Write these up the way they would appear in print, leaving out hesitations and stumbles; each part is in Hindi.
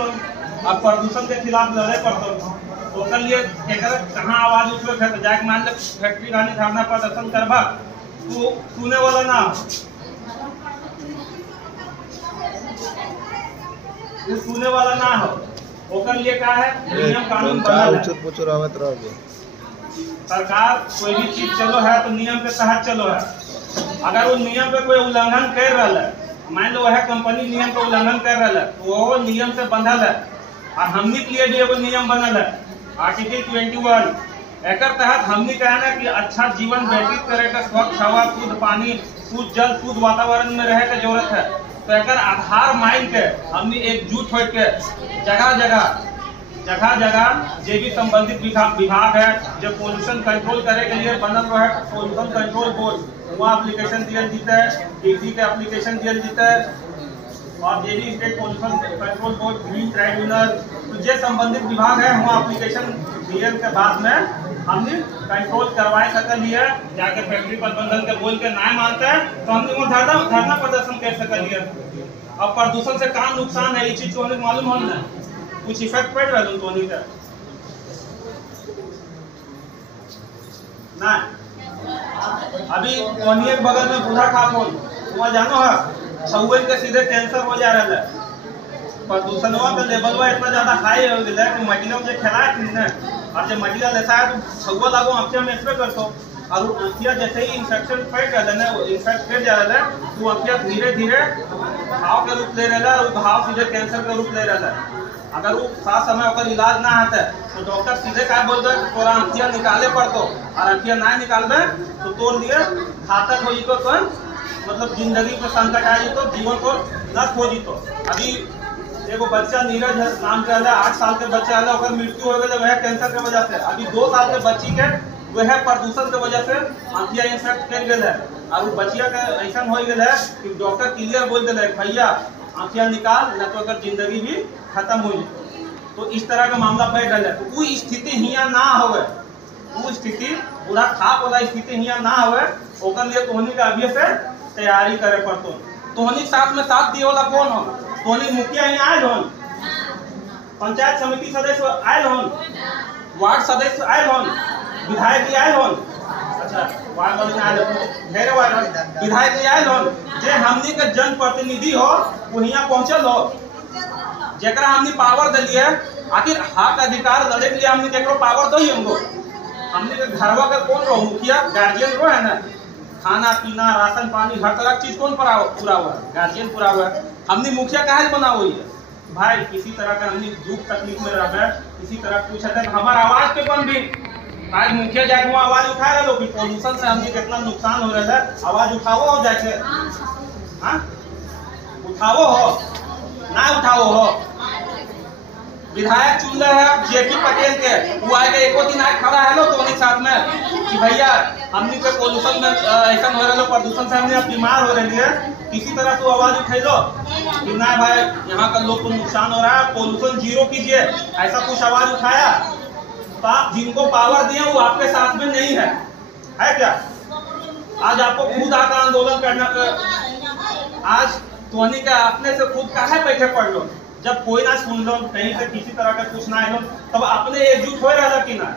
तो अब प्रदूषण के खिलाफ लड़े पड़ते तो ओकर लिए कहाँ आवाज उठे है तो जाके मान ले फैक्ट्री गानी धरना प्रदर्शन करबा तू सुने वाला ना तू सुने वाला ना हो ओकर लिए क्या है नियम कानून बनल है। सरकार कोई भी चीज चलो है तो नियम के तहत चलो है। अगर वो नियम पे कोई उल्लंघन कर रहा है, मान लो वह कंपनी नियम का उल्लंघन कर रहा है तो वो नियम से बंधल है और हमनी के लिए भी एगो नियम बनल है आर्टिकल 21 एक तहत हमनी कहना कि अच्छा जीवन व्यतीत करे का स्वच्छ हवा शुद्ध पानी शुद्ध जल शुद्ध वातावरण में रहे का जरूरत है। तो एक आधार मान के हमनी एकजुट होकर जगह जगह जे भी संबंधित विभाग है जो पोल्यूशन कंट्रोल करे के लिए बनल रहे पोल्यूशन कंट्रोल बोर्ड वहाँ एप्लीकेशन दिया जीता है, डीसी के एप्लीकेशन दिया जीता है और जे भी state pollution control board green tribunal तो जे संबंधित विभाग है वहाँ एप्लीकेशन दिए के बाद में हमने कंट्रोल करवाए सकल है। जाके फैक्ट्री प्रबंधन के बोल के ना मानते हैं तो हमने वो धरना प्रदर्शन कर सकल है। अब प्रदूषण से क्या नुकसान है ये चीज को हमें मालूम होना कुछ इफेक्ट पड़ रहा है धोनी का ना। अभी धोनी के बगल में बूढ़ा खाफोन वहाँ जानो है छुअन के सीधे कैंसर हो जा रहा है। प्रदूषण का लेवल इतना ज्यादा हाई हो गया कि मटिया से खेला और जब मटिया लेसा है तो छुआ लागो आँखिया में स्प्रे करते और आँखिया जैसे ही इंफेक्शन फैल रहा है इंफेक्ट फैल जा रहा है तो आँखिया धीरे धीरे घाव के रूप ले रहा है और घाव सीधे कैंसर के रूप ले रहा है। अगर वो साथ समय अगर इलाज ना आता है तो डॉक्टर सीधे क्या बोल दे तोरा आँखिया निकाले पड़तो और आँखिया ना निकालबे तो तोर लिए घातक हो जीतो तो मतलब जिंदगी में संकट आ जीतो जीवन को नष्ट हो जीतो। अभी एगो बच्चा नीरज नाम के 8 साल के बच्चा है और मृत्यु हो गया वह कैंसर के वजह से। अभी 2 साल के बच्ची के वह प्रदूषण के वजह से आँखिया इंफेक्ट कर गया है और वो बच्चिया का ऐसा हो गया है कि डॉक्टर क्लियर बोल दिया भैया आँखिया निकाल न तो अगर जिंदगी भी खत्म हो जाए। तो इस तरह का मामला बैठ रहा है। तो वो स्थिति हिया ना होवे वो स्थिति पूरा खाप वाला स्थिति हिया ना होवे ओकर लिए तोहनी का अभी से तैयारी करे पड़तो। तोहनी साथ में साथ दिए वाला कौन हो तोहनी मुखिया यहाँ आयल हो पंचायत समिति सदस्य आयल हो वार्ड सदस्य आयल हो विधायक आयल हो अच्छा वार्ड वाले आयल ढेरे वार्ड विधायक आयल हो जे हमनी के जनप्रतिनिधि हो वो यहाँ पहुँचल हो जरा हमने पावर दिलिए आखिर हक अधिकार लड़े के लिए हमने केकरो पावर दो हमको हमने के घरवा का कौन रहो मुखिया गार्जियन रो है ना खाना पीना राशन पानी हर तरह की चीज कौन पूरा हुआ है गार्जियन पूरा हुआ है। हमने मुखिया काहे बना हुई है भाई किसी तरह का हमने दुख तकलीफ में रह किसी तरह पूछा था हमारा आवाज पे कौन भी आज मुखिया जाके वो आवाज उठा रहे लोग पोल्यूशन से हमने कितना नुकसान हो रहा है आवाज उठाओ हो जाके उठाओ हो ना उठाओ हो। विधायक चुन रहे हैं जेपी पटेल के वो आएगा एको दिन आए खड़ा है लो तो उन्हीं साथ में कि भैया हमने के पोल्यूशन में ऐसा हो रहा प्रदूषण से हमने बीमार हो रही है किसी तरह तो आवाज उठे लो कि ना भाई यहाँ का लोग को नुकसान हो रहा है पोल्यूशन जीरो कीजिए ऐसा कुछ आवाज उठाया तो आप जिनको पावर दिए वो आपके साथ में नहीं है क्या। आज आपको खुद आकर आंदोलन करना आज तोहनी का अपने से खुद काहे बैठे पड़ लो जब कोई ना सुन लो कहीं से किसी तरह का कुछ ना आए लो तब अपने एकजुट हो रहा कि ना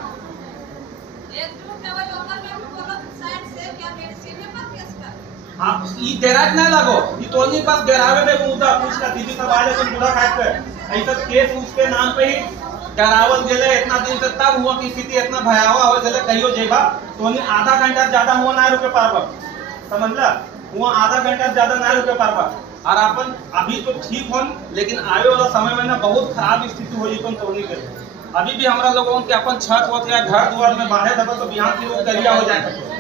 हाँ ये गैराज ना लगो ये तोहनी पास गैरावे में मुद्दा पूछना दीदी सब आए तुम पूरा खाट पे ऐसा केस उसके नाम पे ही गरावल गेले इतना दिन से तब हुआ की स्थिति इतना भयावह हो गए कहियो जेबा तोहनी आधा घंटा ज्यादा हुआ ना रुके पारबा समझला हुआ आधा घंटा ज्यादा ना रुके पारबा और अपन अभी तो ठीक हो लेकिन आने वाला समय में ना बहुत खराब स्थिति हो जाती तोहनी के। अभी भी हमारा लोगों के अपन छत वत या घर द्वार में बांधे दबा तो बिहार की लोग दरिया हो जाए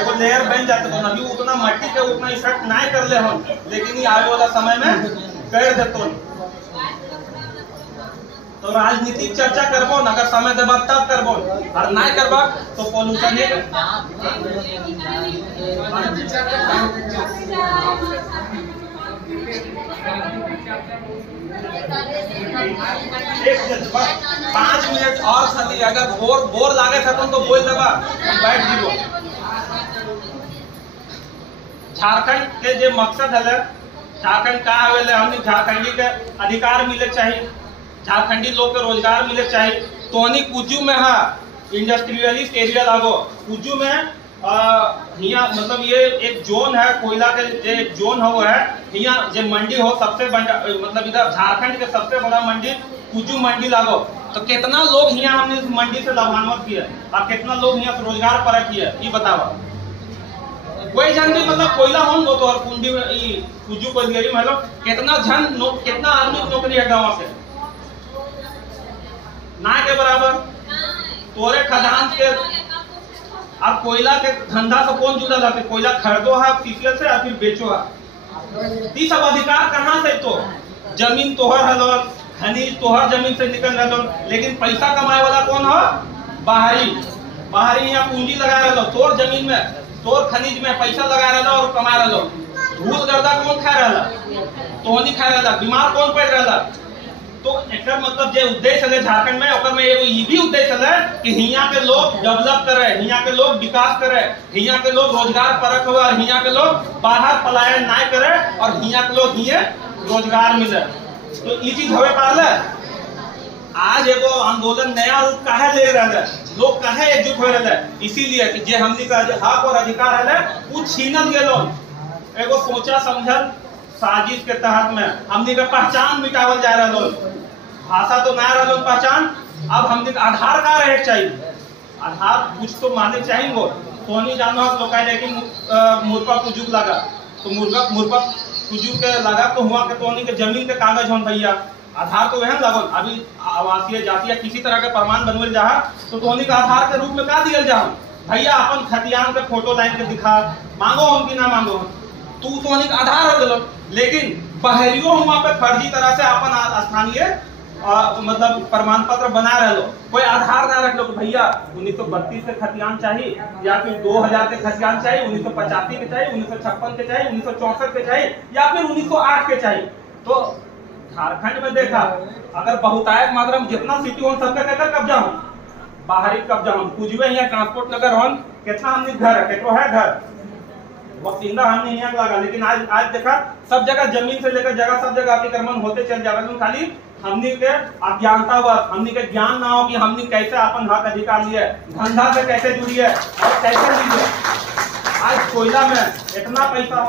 एगो लेयर बन जाते तो अभी उतना मट्टी के उतना इफेक्ट नहीं कर ले हम लेकिन ये आने वाला समय में कर देते। तो राजनीतिक चर्चा करबो न अगर समय देबा तब करबो और नहीं करबा तो पोल्यूशन पाँच मिनट और खाली अगर बोर लागे खत्म तो बोल देबा बैठ जीवो। झारखंड के जो मकसद है झारखंड का हमने झारखंडी के अधिकार मिले चाहिए झारखंडी लोग के रोजगार मिले चाहिए। तो कुजू में है इंडस्ट्रियलिस्ट एरिया लागो कुजू में हिया मतलब ये एक जोन है कोयला के एक जोन हो है हिया जो मंडी हो सबसे बड़ा मतलब इधर झारखंड के सबसे बड़ा मंडी कुजू मंडी लागो। तो कितना लोग हिया हमने इस मंडी से लाभान्वित किया और कितना लोग हिया रोजगार पर किया ये बतावा। कोई जन भी मतलब कोयला हो तो और कुंडी में कुजू कोयलेरी में कितना कितना आदमी नौकरी है गाँव से ना के बराबर। तोरे खदान के अब कोयला के धंधा से कौन जुड़ा जाते कोयला खरीदो है सीसीएल से या फिर बेचो है। ये सब अधिकार कहाँ से तो जमीन तोहर हलो खनिज तोहर जमीन से निकल रहा लेकिन पैसा कमाए वाला कौन हो बाहरी यहाँ पूंजी लगा रहा तोर जमीन में तोर खनिज में पैसा लगा रहा और कमा रहा। धूल गर्दा कौन खा रहा तो नहीं खा रहा बीमार कौन पड़ रहा। तो एक मतलब जो उद्देश्य है झारखंड में ओकर में एगो ये भी उद्देश्य है कि हियां के लोग डेवलप करे हियां के लोग विकास करे हियां के लोग रोजगार परख हुआ हियां के लोग बाहर पलायन ना करे और हियां के लोग हिये रोजगार मिले। तो ये चीज हवे पाले आज एगो आंदोलन नया रूप काहे ले रहा है लोग काहे एकजुट हो रहे इसीलिए कि जे हमनी का हक और अधिकार है वो छीनल गेलो एगो सोचा समझल साजिश के तहत में हमनी के पहचान मिटावल जा रहा लोग भाषा तो ना रहा पहचान। अब हमने आधार कार्ड रहे चाहिए आधार कुछ तो माने चाहिए तो नहीं जानो लोग लेकिन मुर्गा कुजुक लगा तो मुर्गा कुजुक के लगा तो हुआ के तो के जमीन के कागज हो भैया आधार तो वह लगन अभी आवासीय जातीय किसी तरह के प्रमाण बनवल जा तो के आधार के रूप में का दिया जा भैया अपन खतियान के फोटो लाइन के दिखा मांगो हम कि ना मांगो तू तो आधार हो गलो। लेकिन बहरियो हुआ पे फर्जी तरह से अपन स्थानीय मतलब प्रमाण पत्र बना रहे लो कोई आधार ना रख लो भैया 1932 के खतियान चाहिए या फिर 2000 के खतियान चाहिए 1985 के चाहिए 1956 के चाहिए 1964 के चाहिए या फिर 1908 के चाहिए। तो झारखंड में देखा अगर बहुतायत मात्रा में जितना सिटी हो सबका कहकर कब्जा हो बाहरी कब्जा हो कुछ भी यहाँ ट्रांसपोर्ट नगर हो कितना हमने घर है केटो है घर वक्तिंदा हमने यहाँ लगा लेकिन आज देखा सब जगह जमीन से लेकर जगह सब जगह अतिक्रमण होते चल जा रहे खाली हमनी के अज्ञानता बस हमनी के ज्ञान ना हो कि हमनी कैसे अपन हक अधिकार लिए धंधा से कैसे जुड़िए और कैसे लीजिए। आज कोयला में इतना पैसा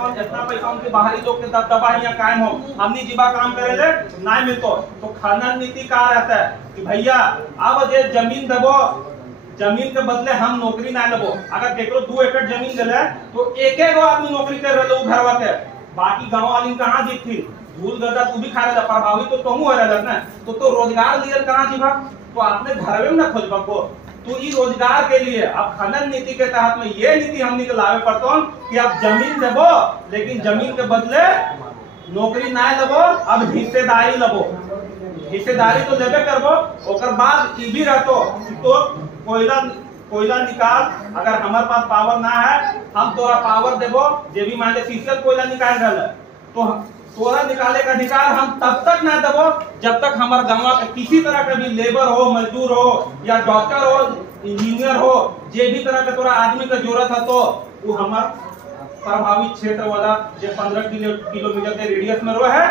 उनके बाहरी लोग के दबदबा यहाँ कायम हो हमनी जीवा काम करे ले ना मिलतो तो खनन नीति का रहता है कि भैया अब ये जमीन दबो जमीन के बदले हम नौकरी ना लेबो अगर केकरो 2 एकड़ जमीन दिले तो एक आदमी नौकरी कर रहे घरवा के बाकी गाँव वाली कहाँ जीती धूल गर्दा तू भी खा रहा प्रभावित तो तुम हो रहा ना तो रोजगार लिए कहाँ जीवा तो आपने घर में ना खोजबा को तो ये रोजगार के लिए अब खनन नीति के तहत में ये नीति हमने के लावे पड़तो कि आप जमीन देबो लेकिन जमीन के बदले नौकरी ना लेबो अब हिस्सेदारी लेबो हिस्सेदारी तो लेबे करबो ओकर बाद ई भी रहतो तो कोयला निकाल अगर हमारे पास पावर ना है हम तोरा पावर देबो जे भी मान ले सीसीएल कोयला निकाल रहा है तो तोरा निकाले का अधिकार हम तब तक ना देबो जब तक हमारे गाँव के किसी तरह का भी लेबर हो मजदूर हो या डॉक्टर हो इंजीनियर हो जे भी तरह का तोरा आदमी का जरूरत है तो वो हमार प्रभावित क्षेत्र वाला जो 15 किलोमीटर के रेडियस में रो है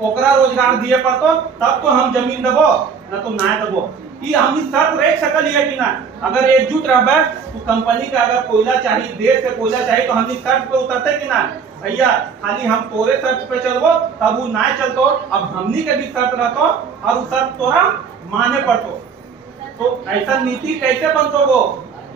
ओकरा रोजगार दिए पड़तो तब तो हम जमीन देबो ना तो ना देबो। ये हम शर्त रख सकल है कि ना अगर एकजुट रहबे तो कंपनी का अगर कोयला चाहिए देश से कोयला चाहिए तो हम शर्त पे उतरते कि ना भैया खाली हम तोरे शर्त पे चलबो तब वो ना चलतो अब हमनी के भी शर्त रहतो और उस शर्त तोरा माने पड़तो। तो ऐसा नीति कैसे बनतो वो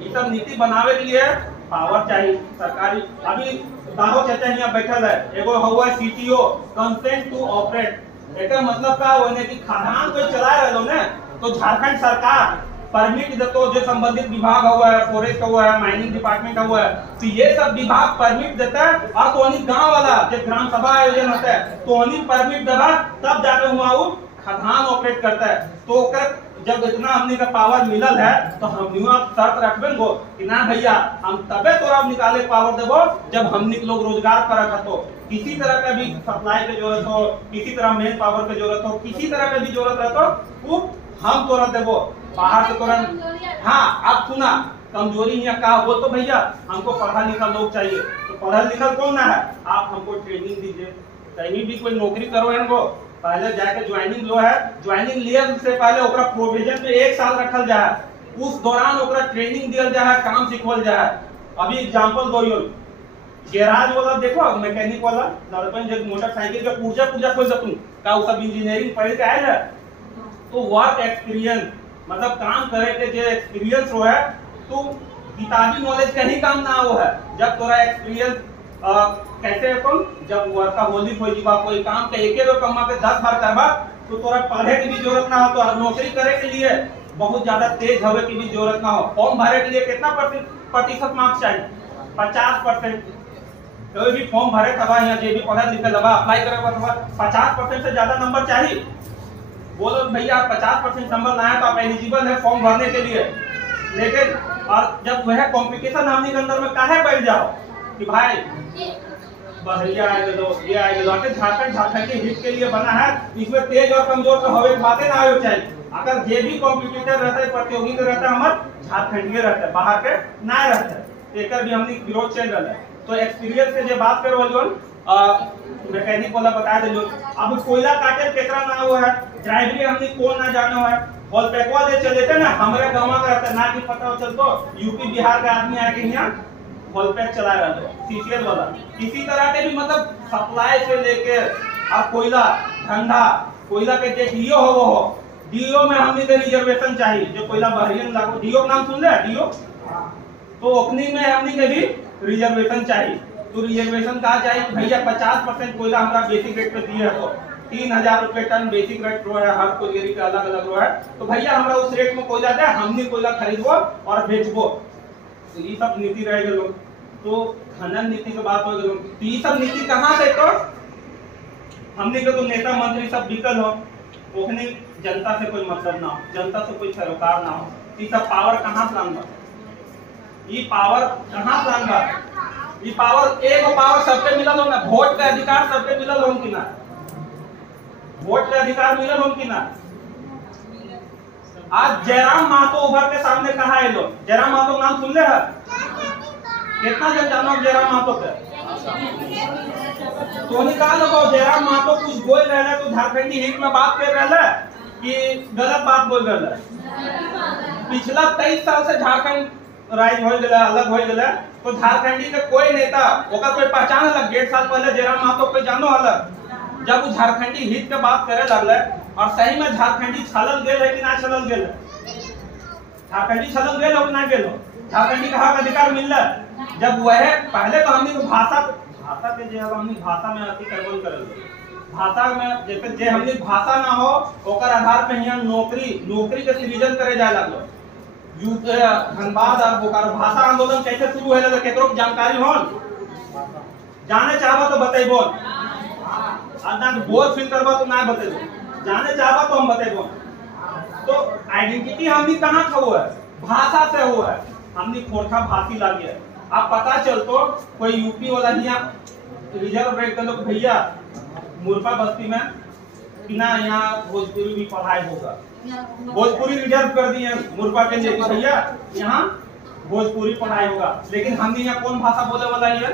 ये सब नीति बनावे के लिए पावर चाहिए सरकारी। अभी दाहो चाचा यहाँ बैठल है एगो हुआ सीटीओ कंसेंट टू ऑपरेट एक मतलब का होने की खदान कोई चला रहे ने तो झारखंड सरकार परमिट देतो जो संबंधित विभाग हुआ है फॉरेस्ट हुआ है माइनिंग डिपार्टमेंट हुआ है तो ये सब विभाग परमिट देता है और तो गाँव वाला जो ग्राम सभा आयोजन होता है तो परमिट देगा तब जाकर हुआ वो खदान ऑपरेट करता है। तो जब इतना हमने का पावर मिलल है तो हम शर्त रखबे गो कि ना भैया हम तबे तोरा निकाले पावर देबो जब हमने लोग रोजगार पर रखतो किसी तरह का भी सप्लाई की जरूरत हो किसी तरह मेन पावर की जरूरत हो किसी तरह का भी जरूरत रहतो वो हम तोरा देबो बाहर से तोरा। हाँ अब सुना कमजोरी यहाँ कहा बोल तो भैया हमको पढ़ा लिखा लोग चाहिए तो पढ़ा लिखा कौन ना है आप हमको ट्रेनिंग दीजिए कहीं भी कोई नौकरी करो इनको पहले जाके ज्वाइनिंग लो है, ज्वाइनिंग लिए से पहले ओकरा प्रोविजन में 1 साल रखल जाए, उस दौरान ओकरा ट्रेनिंग दिया जाए, काम सिखवल जाए। अभी एग्जांपल दो, गैराज वाला देखो, मैकेनिक वाला लड़कन जब मोटरसाइकिल का पूजा खोल सकूं का वो सब इंजीनियरिंग पढ़ के आए है, तो वर्क एक्सपीरियंस मतलब काम करे के जो एक्सपीरियंस हो है, तो किताबी नॉलेज का ही काम ना हो है। जब तोरा एक्सपीरियंस कैसे तुम जब वर्कहोलिक हो जीवा, कोई काम के एक कमा के 10 बार करबा, तो तोरा पढ़े की भी जरूरत ना हो, तो नौकरी करे के लिए बहुत ज्यादा तेज होवे की भी जरूरत ना हो। फॉर्म भरे के लिए कितना प्रतिशत मार्क्स चाहिए? 50%। कोई भी फॉर्म भरे तब यहाँ जे भी पढ़ा लिखा लगा अप्लाई करे 50% से ज्यादा नंबर चाहिए। बोलो भैया 50% नंबर लाए तो आप एलिजिबल है फॉर्म भरने के लिए। लेकिन और जब वह कंपटीशन हमने के अंदर में काहे बैठ जाओ कि भाई बहरिया आए लो, ये आए लो, झारखंड के हित के लिए बना है, इसमें तेज और कमजोर तो हवे बातें ना हो चाहिए। अगर जे भी कॉम्पिटिटर रहता है, प्रतियोगी रहता है, हमारे झारखंडीय रहता है, बाहर के ना रहता है, एक भी हमने विरोध चल रहा है। तो एक्सपीरियंस के जो बात करो जो मैकेनिक वाला बता दे लो, अब कोयला काटे केकरा ना हुआ है, ड्राइवरी हमने कौन ना जाना है, हॉल पैकवा दे चले थे ना, हमारे गांव का रहता ना कि पता चलतो यूपी बिहार का आदमी आके यहाँ हॉल पैक चला रहा है सीसीएल वाला। इसी तरह के भी मतलब सप्लाई से लेके अब कोयला ठंडा कोयला के जो डीओ हो डीओ में हमने के रिजर्वेशन चाहिए। जो कोयला बहरियन लागो डीओ नाम सुन ले डीओ, तो ओपनिंग में हमने के भी रिजर्वेशन चाहिए। तो रिजर्वेशन कहा चाहिए भैया 50% कोयला हमारा बेसिक रेट पे दिए हो, 3000 रुपए टन बेसिक रेट रो है, हर कोयले का अलग अलग रो है, तो भैया हमारा उस रेट में कोयला दे, हमने कोयला खरीदबो और बेचबो। तो ये सब नीति रह गए। तो खनन नीति की बात हो गई, तो ये सब नीति कहाँ से तो हमने के तो नेता मंत्री सब बिकल हो, ओखने जनता से कोई मतलब ना हो, जनता से कोई सरोकार ना हो। ये सब पावर कहाँ से आएगा? ये पावर कहाँ से आएगा? ये पावर एक पावर सबके मिलल हो ना, वोट का अधिकार सबके मिलल हो कि ना? वोट का अधिकार मिलल हो कि ना? आज जयराम महतो उभर के सामने कहा है लोग, जयराम महतो नाम सुन ले है? कितना जन जानो जयराम महतो के? तो निकाल लो, जयराम महतो कुछ बोल रहे हैं तो झारखंडी हित में बात कर रहे हैं कि गलत बात बोल रहे हैं। पिछला 23 साल से झारखंड राइज हो गया, अलग हो गया, तो झारखंडी के कोई नेता ओकर कोई पहचान अलग। 1.5 साल पहले जयराम महतो कोई जानो अलग, जब वो झारखंडी हित के बात करे लगले और सही में झारखंडी छलल गेल है कि ना छलल गेल है? झारखंडी छलल गेल हो कि ना गेल हो? झारखंडी का हक अधिकार मिल रहा है। जब वह पहले तो हमने भाषा के जो हमने भाषा में अति करबल करल, भाषा में जैसे जे हमने भाषा ना हो ओकर आधार पे यहाँ नौकरी के सृजन करे जाए लगलो। धनबाद और बोकारो भाषा आंदोलन कैसे शुरू होले केकरो जानकारी हो? जाने चाहबो तो बताइबो, ना बोल फील करबो तो ना बताइबो, जाने चाहबो तो हम बताइबो। तो आइडेंटिटी हमनी कहां से हुआ है? भाषा से हुआ है। हमनी खोरखा भाषी लागे है। अब पता चलतो कोई यूपी वाला यहाँ रिजर्व रेट के लोग भैया मुरपा बस्ती में कि ना यहाँ भोजपुरी भी पढ़ाई होगा, भोजपुरी रिजर्व कर दिए मुरपा के लिए भैया यहाँ भोजपुरी पढ़ाई होगा। लेकिन हमने यहाँ कौन भाषा बोले वाला है?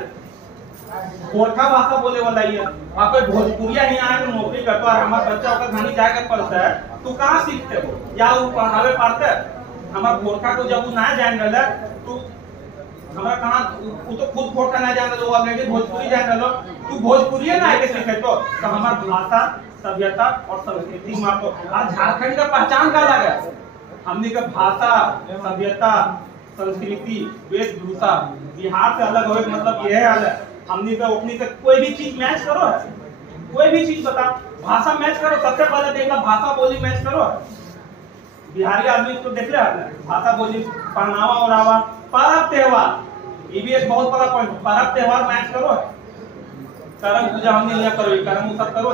खोरखा भाषा बोले वाला है। वहाँ पे भोजपुरिया ही आए तो नौकरी करता है, हमारा बच्चा होकर घनी जाकर पढ़ता है, तो कहाँ सीखते हो? या वो पढ़ावे पढ़ते? हमारे खोरखा को जब वो ना जान रहा तो हमारा कहाँ वो तो खुद खोरखा ना जान रहा, ऑलरेडी भोजपुरी जान रहा, तू भोजपुरी ना आके सीखे तो हमारा भाषा सभ्यता और संस्कृति मातो। आज झारखंड का पहचान का अलग है, हमने का भाषा सभ्यता संस्कृति वेशभूषा बिहार से अलग हो मतलब यह हाल है। हमने का अपनी से कोई भी चीज मैच करो, कोई भी चीज बता, भाषा मैच करो, सबसे पहले देखना भाषा बोली मैच करो। बिहारी आदमी तो देख ले आपने भाषा बोली, पहनावा ओढ़ावा, पर्व त्योहार, ये भी एक बहुत बड़ा पॉइंट। पर्व त्योहार मैच करो, करम पूजा हमने यहाँ करो, करम सब करो,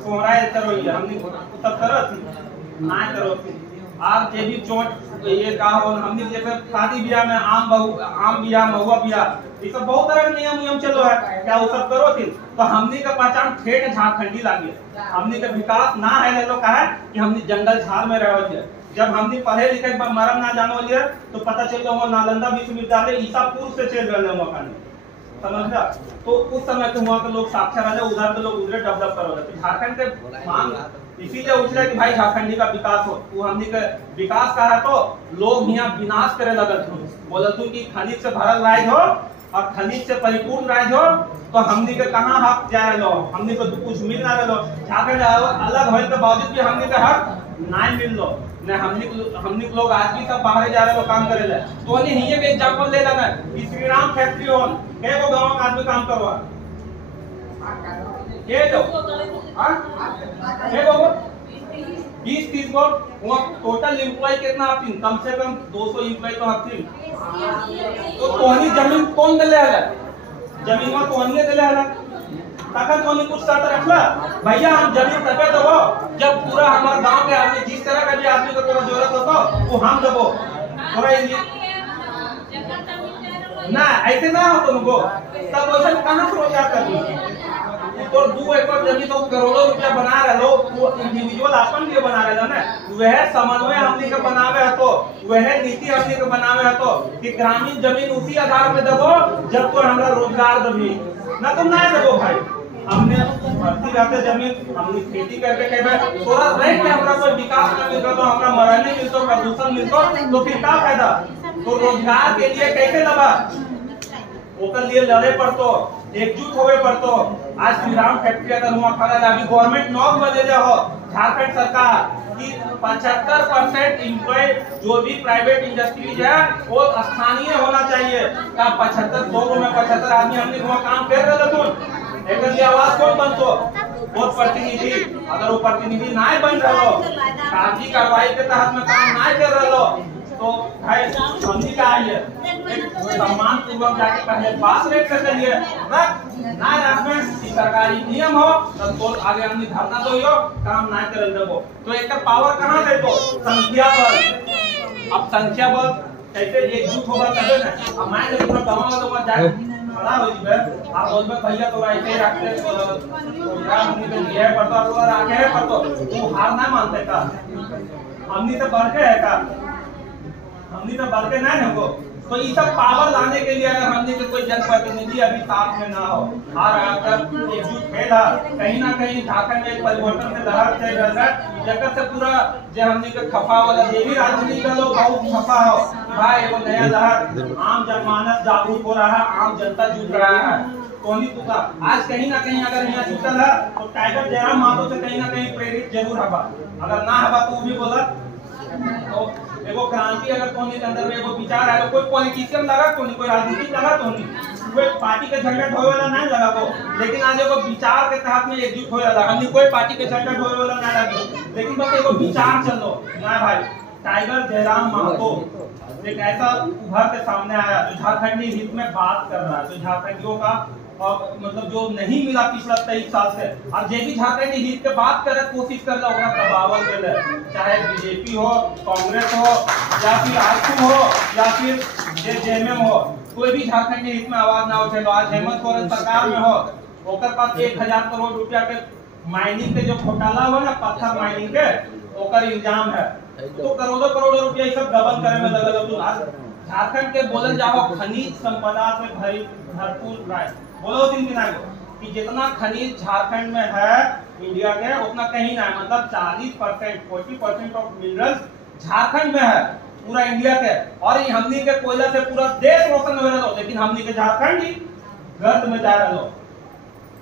सोहराय करो, हमने सब करो ना करो। आज जे भी चोट ये का हो, हमने जैसे शादी ब्याह में आम ब्याह महुआ ब्याह ये सब बहुत तरह के नियम चलो है, क्या वो सब करो थी। तो हमने का पहचान ठेठ झारखंडी लागे, हमने का विकास ना है लोग कहा कि हमने जंगल झाड़ में रहो। जब हमने पढ़े लिखे मरम ना जानो लिए तो पता चलो नालंदा विश्वविद्यालय ईसापुर से चल रहे हैं। समझा। तो उस समय के वहाँ के लोग साक्षर रहे, उधर के लोग उधर डेवलप करो। तो झारखंड के मांग इसीलिए उठले कि भाई झारखंडी का विकास हो। वो हमनी के विकास का है तो लोग यहाँ विनाश करे लगल थे, बोलत कि खनिज से भरल राज्य हो और खनिज से परिपूर्ण राज्य हो, तो हमनी के कहाँ हक जा रहे लो, हमनी को कुछ मिल ना रहे लो। झारखंड अलग होने के बावजूद भी हमनी के हक ना मिल लो न। हमनी लोग आज भी सब बाहर जा रहे लो काम करे ले। तो नहीं ये एग्जांपल ले लेना, श्री राम फैक्ट्री हो के वो गांव का आदमी काम करवा के जो हां के वो 20-30 गो वहां टोटल एम्प्लॉय कितना आती, कम से कम 200 एम्प्लॉय तो आती। तो तोहनी जमीन कौन देले है, जमीन में तोहनी देले है, ताकत तोहनी कुछ साथ रखला भैया हम जमीन तबे देबो जब पूरा हमारे गांव के आदमी जिस तरह का भी आदमी को तोरा जरूरत हो वो हम देबो। तोरा ना ऐसे ना हो तुमको तब वैसे कहां से रोजगार कर तो 2 एकड़ जमीन तो करोड़ों रुपया बना रहे लो, वो इंडिविजुअल अपन के बना रहे ना। वह समन्वय हमनी के बनावे है तो वह नीति हमनी के बनावे है तो कि ग्रामीण जमीन उसी आधार पे देबो जब तो हमरा रोजगार देबी ना, तुम ना देबो भाई। हमने भर्ती रहते जमीन हमने खेती करके कहबे तोरा रह के हमरा कोई विकास ना मिलतो, तो हमरा मरने मिलतो, प्रदूषण मिलतो, तो फिर क्या फायदा। तो रोजगार के लिए कैसे लगा ओकर लिए लड़े पड़तो, एकजुट होवे पड़तो। आज श्री राम फैक्ट्री अगर हुआ खड़ा है, अभी गवर्नमेंट नॉर्म बदले हो झारखंड सरकार कि 75% एम्प्लॉय जो भी प्राइवेट इंडस्ट्रीज है वो स्थानीय होना चाहिए। का 75 लोगों में 75 आदमी हमने वहाँ काम कर रहे थे, एक लिए आवाज कौन बनतो वो प्रतिनिधि। अगर वो प्रतिनिधि ना बन रहा कागजी कार्रवाई के तहत में काम ना कर रहा तो भाई हमनी का आइए सम्मान पूर्वक जाके पहले पास रेट कर लिए ना रास्ते सरकारी नियम हो तब तो आगे हमनी धरना दो यो काम ना कर देबो। तो एक पावर कहां से तो संख्या बल। अब संख्या बल कैसे एकजुट होगा तबे ना। अब मान लो पूरा गांव में तो जाके खड़ा हो जिबे आप बोलबे भैया तो ऐसे ही रखते प्रोग्राम हमनी के लिए पड़ता तो आगे पड़तो वो हार ना मानते का हमनी से बढ़ के है का हमनी तो बढ़ के ना हमको। तो ये सब पावर लाने के लिए अगर हमने के कोई जनप्रतिनिधि अभी साथ में ना हो और अगर एकजुट फैला कहीं ना कहीं झारखंड में परिवर्तन से लहर चल रहा है जगत से पूरा जो हमने के खफा वाला ये भी राजनीति का लोग बहुत खफा हो भाई वो नया लहर आम जनमानस जागरूक हो रहा है, आम जनता जुट रहा है। कौन तुका आज कहीं ना कहीं अगर यहाँ जुटल है तो टाइगर जयराम मातो से कहीं ना कहीं प्रेरित जरूर हवा, अगर ना हवा तो वो भी बोला तो एगो क्रांति अगर कोनी के अंदर में एगो विचार है, कोई पॉलिटिशियन लगा कोनी, कोई राजनीतिक लगा कोनी, कोई पार्टी के झंडा ढोए वाला नहीं लगा को, लेकिन आज एगो विचार के तहत में एकजुट होए वाला हमनी कोई पार्टी के झंडा ढोए वाला नहीं लगा, लेकिन बस एगो विचार चलो ना भाई। टाइगर जयराम महतो एक ऐसा उभर के सामने आया जो झारखंडी हित में बात कर रहा है, जो झारखंडियों का और मतलब जो नहीं मिला पिछला 23 साल से, और जे भी झारखंडी हित के बात करे कोशिश कर रहा होगा दबावल के लिए, चाहे बीजेपी हो, कांग्रेस हो या फिर आरसू हो या फिर जेएमएम हो, कोई भी झारखंडी हित में आवाज ना उठे। आज हेमंत सोरेन सरकार में हो ओकर पास 1000 करोड़ रुपया के माइनिंग के जो घोटाला हुआ ना पत्थर माइनिंग के ओकर इल्जाम है, तो करोड़ों करोड़ों रुपया सब गबन करे में लगल। तो झारखंड के बोलल जाओ खनिज संपदा से भरपूर राज्य बोलो दिन बिना कि जितना खनिज झारखंड में है इंडिया के उतना कहीं ना है, मतलब 40% ऑफ मिनरल्स झारखंड में है पूरा इंडिया के। और ये हमनी के कोयला से पूरा देश रोशन हो रहा, लेकिन हमनी के झारखंड ही गर्द में जा रहा।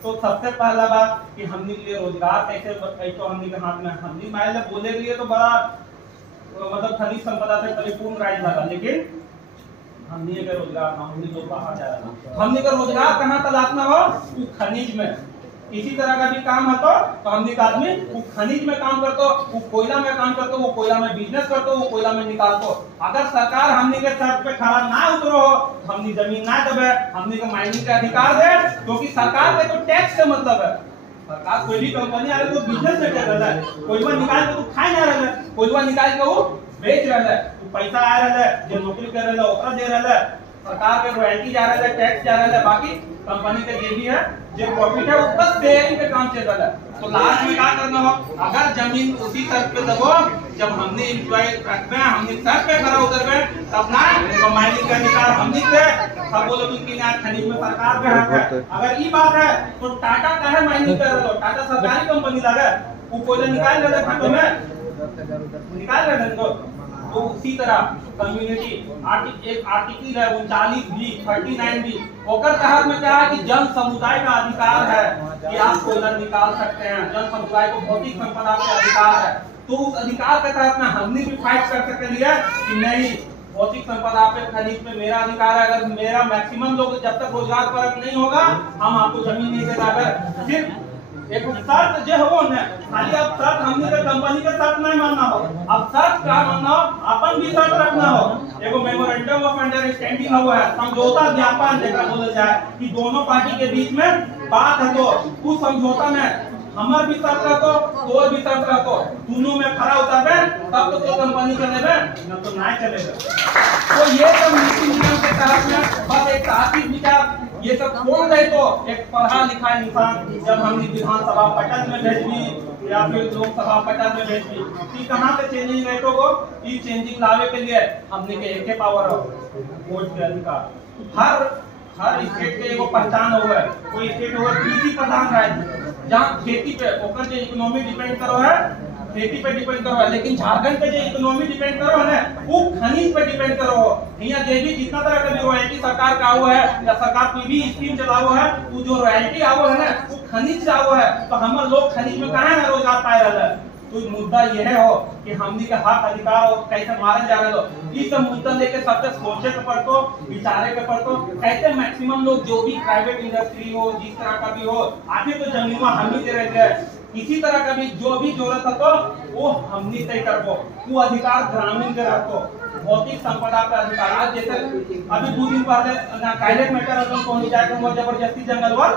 तो सबसे पहला बात कि हमनी के लिए रोजगार कैसे तो हमनी के हाथ में हमनी माइल बोले के लिए तो बड़ा मतलब खनिज संपदा से परिपूर्ण राज्य लगा, लेकिन हमनी के रोजगार ना हमनी लोग बाहर जा रहा। हमनी का रोजगार कहाँ तलाशना हो खनिज में, इसी तरह का भी काम है तो हमनी का आदमी वो खनिज में काम करतो, वो कोयला में काम करतो, वो कोयला में बिजनेस करतो, वो कोयला में निकालतो। अगर सरकार हमनी के सर पे खड़ा ना उतरो हमनी जमीन ना देवे, हमनी को माइनिंग का अधिकार दे, क्योंकि सरकार के तो टैक्स से मतलब है। सरकार कोई भी कंपनी आ रही है बिजनेस में कर रहा है, कोयला निकाल के तो खा जा रहा है, कोयला निकाल के वो बेच रहा है, पैसा आ रहा है, जो नौकरी कर रहा है ओकरा दे रहा है, सरकार के रॉयल्टी जा रहा है, टैक्स जा रहा है, बाकी कंपनी के जे भी है जो प्रॉफिट है वो बस शेयरिंग के काम चल रहा है। तो लास्ट में क्या करना हो, अगर जमीन उसी शर्त पे दबो जब हमने एम्प्लॉय रखबे, हमने शर्त पे खड़ा उतरबे तब ना तो माइनिंग का अधिकार हमने से सब बोलो कि ना खनिज में सरकार के हक है। अगर ये बात है तो टाटा का है माइनिंग कर रहे हो, टाटा सरकारी कंपनी लगे वो कोयला निकाल रहे खातों में निकाल रहे हैं। तो उसी तरह कम्युनिटी एक आर्टिकल है 39B 39B ओकर तहत में क्या है कि जन समुदाय का अधिकार है कि आप कोयला निकाल सकते हैं, जन समुदाय को भौतिक संपदा का अधिकार है। तो उस अधिकार के तहत में हमने भी फाइट कर सकते लिए कि नहीं भौतिक संपदा पे खनिज पे मेरा अधिकार है, अगर मेरा मैक्सिमम लोग जब तक रोजगार परक नहीं होगा हम आपको जमीन नहीं दे पाएंगे। सिर्फ एक शर्त जो हो ना, खाली अब शर्त हमने के कंपनी के शर्त नहीं मानना हो, अब शर्त क्या मानना हो, अपन भी शर्त रखना हो। एगो मेमोरेंडम ऑफ अंडरस्टैंडिंग हुआ है, समझौता ज्ञापन जैसा बोला जाए कि दोनों पार्टी के बीच में बात है तो उस समझौता में हमार भी शर्त रखो तोर भी शर्त रखो, दोनों में खड़ा उतरबे तब तो कंपनी चलेबे न तो नहीं चलेगा। तो ये सब नीति नियम के तहत में बस एक साहसी विचार ये सब कौन रहे तो एक पढ़ा लिखा इंसान जब हमने विधानसभा पटल में भेजी या फिर लोकसभा पटल में भेजी कि कहाँ पे चेंजिंग रेटो को ये चेंजिंग लावे के लिए हमने के एक पावर हो वोट के अधिकार। हर स्टेट के एगो पहचान हुआ है, कोई स्टेट हुआ कृषि प्रधान राज्य जहाँ खेती पे ओकर जो इकोनॉमी डिपेंड करो है, खेती पे डिपेंड करो है, लेकिन झारखंड पे जो इकोनॉमी डिपेंड करो है ना वो खनिज पे डिपेंड करो हो। यहाँ जो भी जितना तरह का भी रॉयल्टी सरकार का हुआ है या सरकार कोई भी स्कीम चलाओ है वो जो रॉयल्टी आओ है ना वो खनिज से आओ है। तो हमारे लोग खनिज में कहाँ है रोजगार पाए रहे हैं। तो मुद्दा यह हो कि हमनी के हक अधिकार और कैसे मारे जा रहे हो, ये सब मुद्दा लेके सबसे सोचे के पड़तो, विचारे के पड़तो कैसे मैक्सिमम लोग जो भी प्राइवेट इंडस्ट्री हो जिस तरह का भी हो आखिर तो जमीन हमनी दे रहे हैं। इसी तरह का भी जो भी जरूरत है तो वो हमनी तय करबो, वो अधिकार ग्रामीण के रखो, भौतिक संपदा का अधिकार। आज जैसे अभी 2 दिन पहले ना काइलेट मैटर अपन पहुंच जाए तो वो जबरदस्ती जंगलवा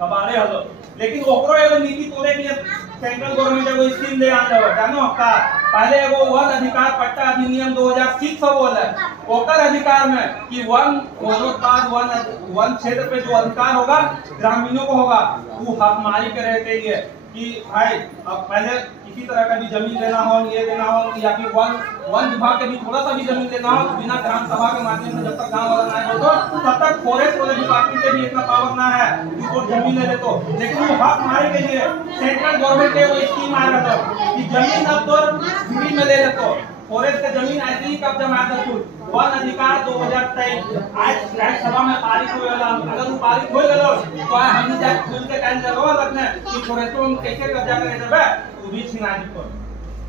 कबाड़े हलो, लेकिन ओकरो एगो नीति तोड़े के सेंट्रल गवर्नमेंट एगो स्कीम ले आन जाओ जानो का पहले एगो वन अधिकार पट्टा अधिनियम 2006 बोला ओकर अधिकार में कि वन वनोत्पाद वन क्षेत्र पे जो अधिकार होगा ग्रामीणों को होगा वो हकमारी के रहते लिए कि भाई अब पहले किसी तरह का भी जमीन लेना हो ये लेना हो या फिर वन विभाग के भी थोड़ा सा भी जमीन लेना हो बिना ग्राम सभा के माध्यम से जब तक गांव वाला नहीं हो तो तब तक फॉरेस्ट वाले डिपार्टमेंट के भी इतना पावर ना है कि जमीन ले तो। लेकिन वो हक मारे के लिए सेंट्रल गवर्नमेंट के वो स्कीम आ रहा था कि जमीन अब तो फ्री में ले लेते फॉरेस्ट का जमीन ऐसे ही कब्जा में आता था। वन अधिकार 2023 आज राज्यसभा में पारित हो गया, अगर वो पारित हो गया तो हमने जाके खुल के कान जरूर रखने कि फॉरेस्ट में कैसे कब्जा करे जब वो भी छिना दी।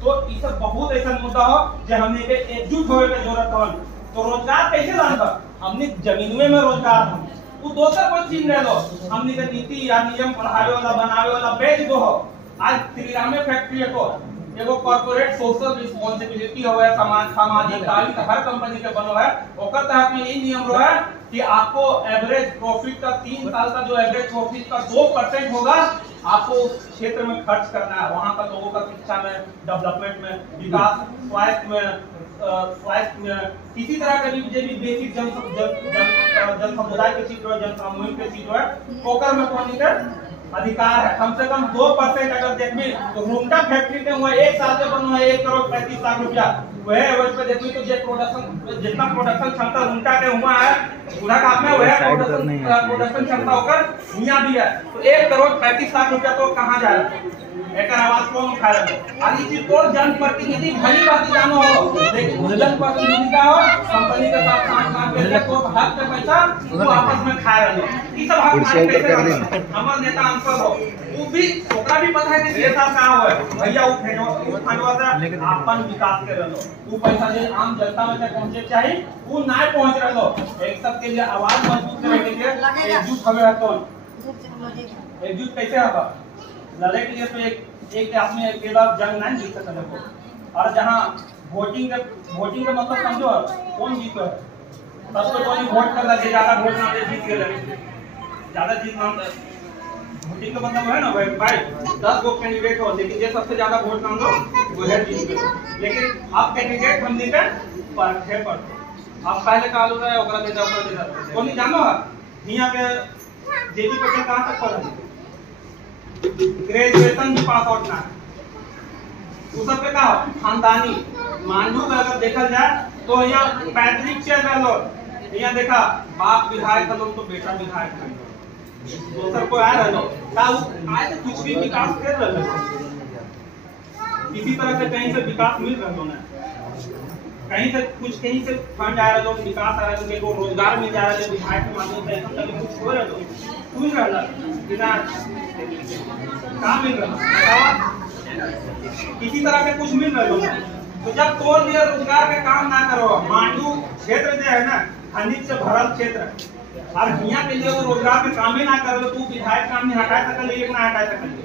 तो ये सब बहुत ऐसा मुद्दा हो जो हमने के एकजुट होवे के जरूरत हो। तो रोजगार कैसे लाना हमने जमीनों में रोजगार वो दोसर कोई चीज ले लो हमने के नीति या नियम पढ़ावे वाला बनावे वाला बेच दो। आज श्रीरामे फैक्ट्री को एगो कॉर्पोरेट सोशल रिस्पांसिबिलिटी होवे सामाजिक दायित्व हर कंपनी के बनो है ओकर तहत में ये नियम रहा है कि आपको एवरेज प्रॉफिट का 3 साल का जो एवरेज प्रॉफिट का 2% होगा आपको उस क्षेत्र में खर्च करना है। वहाँ का लोगों का शिक्षा में डेवलपमेंट में विकास स्वास्थ्य में किसी तरह का भी बेसिक जन समुदाय के चीज जन सामूहिक के चीज है ओकर में पानी का अधिकार है। कम से कम 2% अगर देखबी तो रूमटा फैक्ट्री के हुआ 1 साल के बनो है 1,35,00,000 रुपया वह एवरेज पे देखबी तो जे प्रोडक्शन जितना प्रोडक्शन क्षमता रूमटा के हुआ है पूरा काम में वह प्रोडक्शन क्षमता होकर मियां भी है तो 1,35,00,000 रुपया तो कहां जाएगा एक आवाज कौन उठा रहा है। और इसी को जनप्रतिनिधि भली बात जानो हो लेकिन जनप्रतिनिधि का हो कंपनी के साथ काम करके को हक के पैसा वो आपस में खा रहे हैं। ये सब हक हमारे नेता आंसर हो वो भी ओकरा भी पता है कि नेता का हो है भैया वो फंडवा से अपन विकास कर रहे वो पैसा जो आम जनता में पहुंचे चाहिए वो ना पहुंच रहे लो। एक सब के लिए आवाज मजबूत करने के लिए एकजुट हमें तो एकजुट कैसे होगा लड़े के लिए तो एक आदमी अकेला जंग नहीं जीत सकता है। और जहाँ वोटिंग का मतलब समझो कौन जीतो है सबसे पहले वोट कर लगे ज्यादा वोट ना दे जीत गए ज्यादा जीत ना वोटिंग का मतलब है ना भाई 10 गो कैंडिडेट हो लेकिन जो सबसे ज्यादा वोट ना दो वो है जीत गए। लेकिन आप कैंडिडेट हम निकल पर आप पहले का आलू है ओकरा देता कौन नहीं जानो है यहाँ के जेपी पटेल कहाँ तक पढ़ा ग्रेजुएशन भी पास आउट ना उ सब पे का हो खानदानी मांडू का अगर देखा जाए तो यहाँ पैतृक चल रहा लोग यहाँ देखा बाप विधायक का लोग तो बेटा विधायक है दोसर कोई आ रहा आए तो कुछ भी विकास कर रहे किसी तरह से कहीं से विकास मिल रहा ना कहीं से फंड आ रहा विकास आ रहा है रोजगार मिल जा रहा है विधायक के माध्यम से ऐसा लगे कुछ हो रहा मिल रहा बिना काम मिल रहा किसी तरह के कुछ मिल रहा तो जब तोड़ दिया रोजगार के काम ना करो मांडू क्षेत्र जो है ना खनिज से भरल क्षेत्र और यहाँ के लिए वो रोजगार के काम ही ना करो तू विधायक काम नहीं हटा सकल ना हटा सकल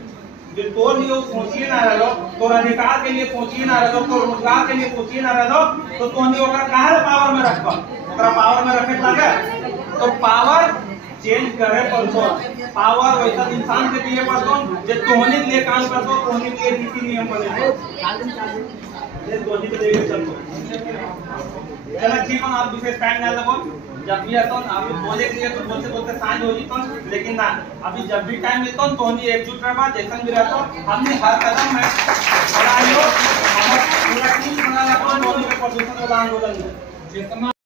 जो तोड़ लिए पहुंचिए ना रहो तो अधिकार के लिए पहुंचिए ना रहो तो रोजगार के लिए पहुंचिए ना रहो तो तोहनी कहा पावर में रखो पावर में रखे लगे तो पावर चेंज करे पड़तो पावर वैसा इंसान के लिए पड़तो जो तोहनी के लिए काम करतो तोहनी के लिए नीति नियम बने दोनों के लिए चलतो चला ठीक है आप विशेष टाइम ना लगो जब भी आता आप बोले के लिए तो बोलते बोलते सांझ हो जीतो लेकिन ना अभी जब भी टाइम मिलता तो हम एकजुट रहा जैसा भी रहता हमने हर कदम में पूरा टीम बना प्रदूषण वाला आंदोलन